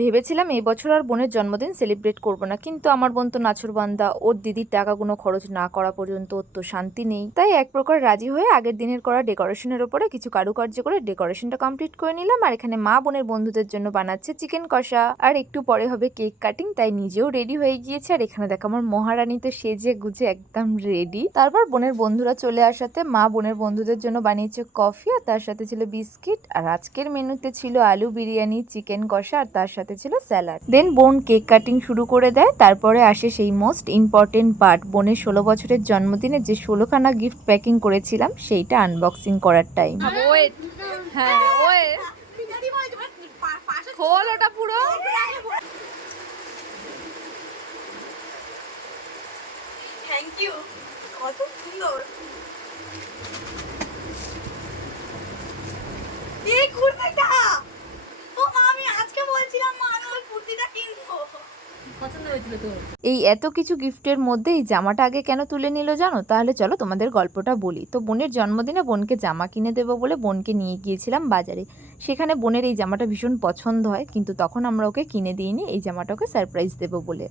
ভেবেছিলাম এই বছর আর বোনের জন্মদিন সেলিব্রেট করব না, কিন্তু আমার বোন তো নাছোড়বান্দা। ওর দিদির টাকাগুলো খরচ না করা পর্যন্ত ওর তো শান্তি নেই। তাই এক প্রকার রাজি হয়ে আগের দিনের করা ডেকোরেশনের ওপরে কিছু কারুকার্য করে ডেকোরেশনটা কমপ্লিট করে নিলাম। আর এখানে মা বোনের বন্ধুদের জন্য বানাচ্ছে চিকেন কষা, আর একটু পরে হবে কেক কাটিং। তাই নিজেও রেডি হয়ে গিয়েছে। আর এখানে দেখো আমার মহারানী তো সেজে গুজে একদম রেডি। তারপর বোনের বন্ধুরা চলে আসাতে মা বোনের বন্ধুদের জন্য বানিয়েছে কফি, আর তার সাথে ছিল বিস্কিট। আর আজকের মেনুতে ছিল আলু বিরিয়ানি, চিকেন কষা, আর তার সাথে ছিল স্যালাড। দেন বোন কেক কাটিং শুরু করে দেয়। তারপরে আসে সেই মোস্ট ইম্পর্টেন্ট পার্ট, বোনের 16 বছরের জন্মদিনে যে 16খানা গিফট প্যাকিং করেছিলাম সেইটা আনবক্সিং করার টাইম। খোল ওটা পুরো। থ্যাংক ইউ, কত সুন্দর এই কুর্তিটা। ও মা, আমি আজকে বলছিলাম মা আমি ওই কুর্তিটা কিনবো। এই এত কিছু গিফটের মধ্যে এই জামাটা আগে কেন তুলে নিল জানো? তাহলে চলো তোমাদের গল্পটা বলি। তো বোনের জন্মদিনে বোনকে জামা কিনে দেবো বলে বোনকে নিয়ে গিয়েছিলাম বাজারে। সেখানে বোনের এই জামাটা ভীষণ পছন্দ হয়, কিন্তু তখন আমরা ওকে কিনে দিইনি, এই জামাটা ওকে সারপ্রাইজ দেবো বলে।